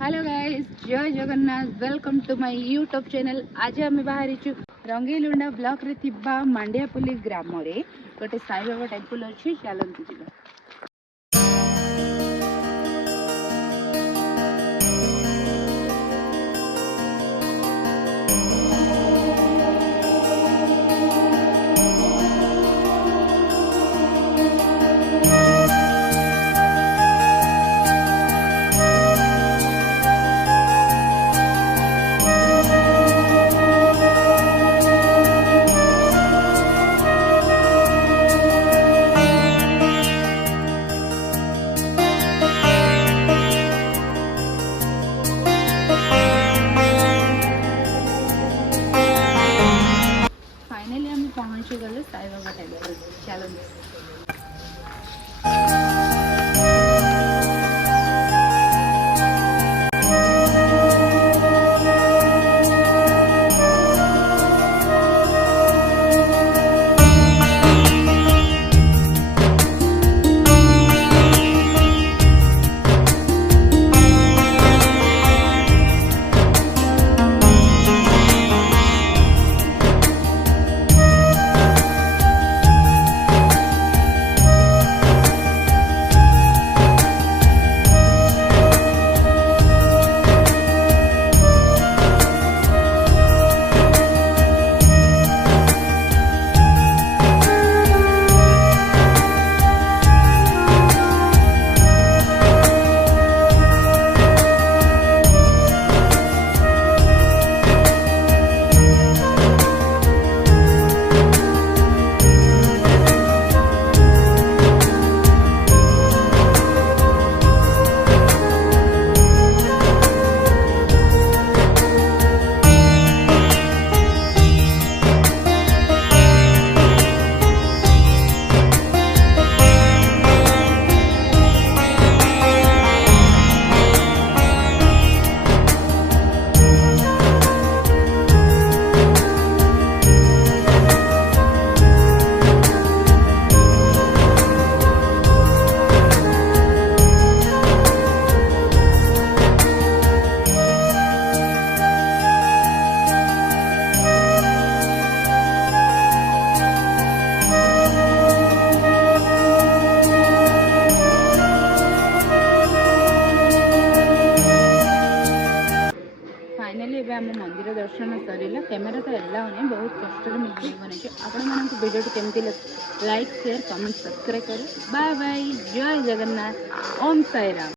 Hello guys, जय Jagannath. Welcome to my YouTube channel. आज आम बाहरी रंगीलुंडा ब्लॉक रे थिबा मांडियापुली ग्राम रे गोटे साई बाबा टेम्पल अच्छी। चलते ଯିବା। फाइनली हम पहुंची गले साई बाबा टेम्पल। चलो फाइनली एवं आम मंदिर दर्शन सरला। कैमेरा तो एलाउनी, बहुत कष्ट वीडियो बने। आपण वीडियो केमती लाइक शेयर कमेंट सब्सक्राइब करें। बाय बाय, जय जगन्नाथ, ओम साई राम।